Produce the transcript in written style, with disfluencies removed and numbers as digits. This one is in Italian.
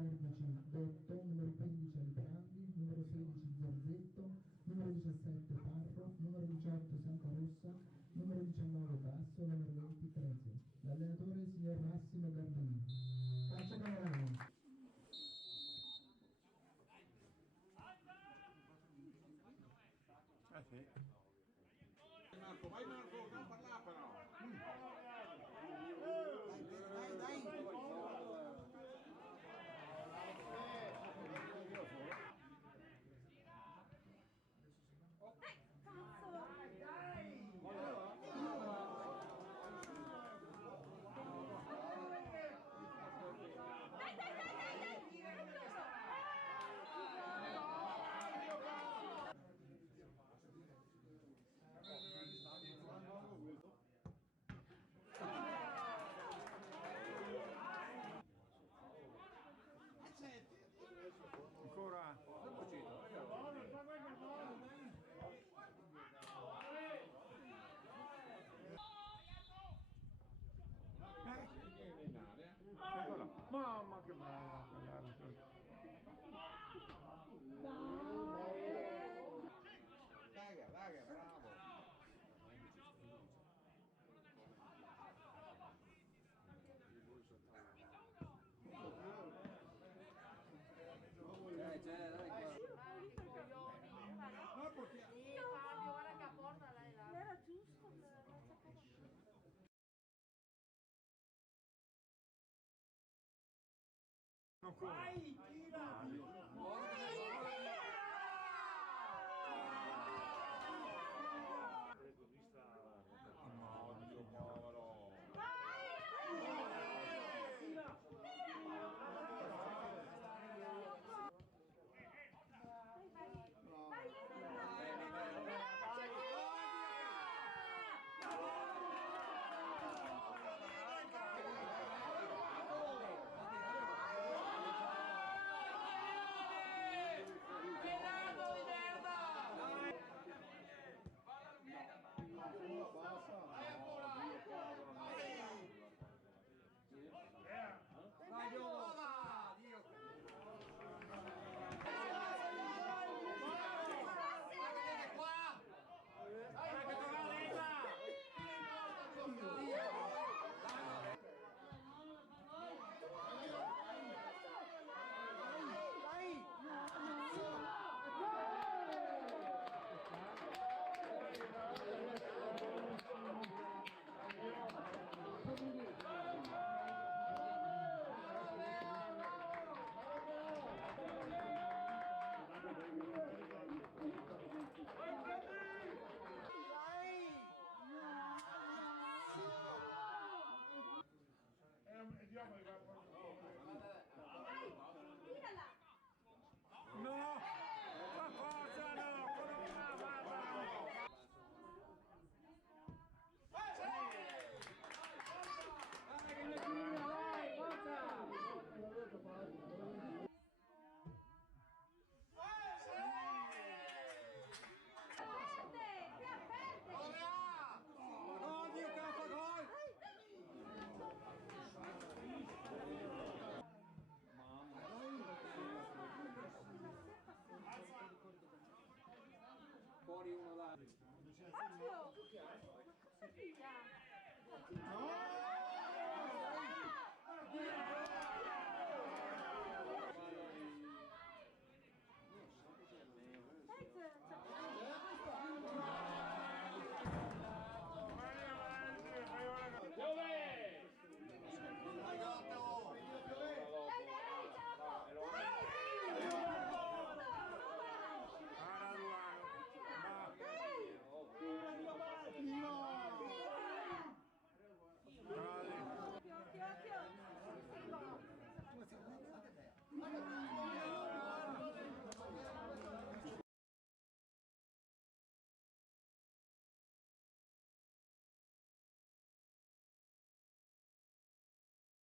14 Dotto, numero 15 Alibrandi, numero 16 Zorzetto, numero 17 Parro, numero 18 Santa Rossa, numero 19 Basso, numero 20 Trezio. L'allenatore è il signor Massimo Gardini. Calcio Camerano. Ah sì. Marco, vai Marco, non parlare però. Dai. Ancora. Eccola. Mamma che bella quella. Dai, bravo. Dai. Fabio, guarda che a porta lei là. Era giusto. Ancora.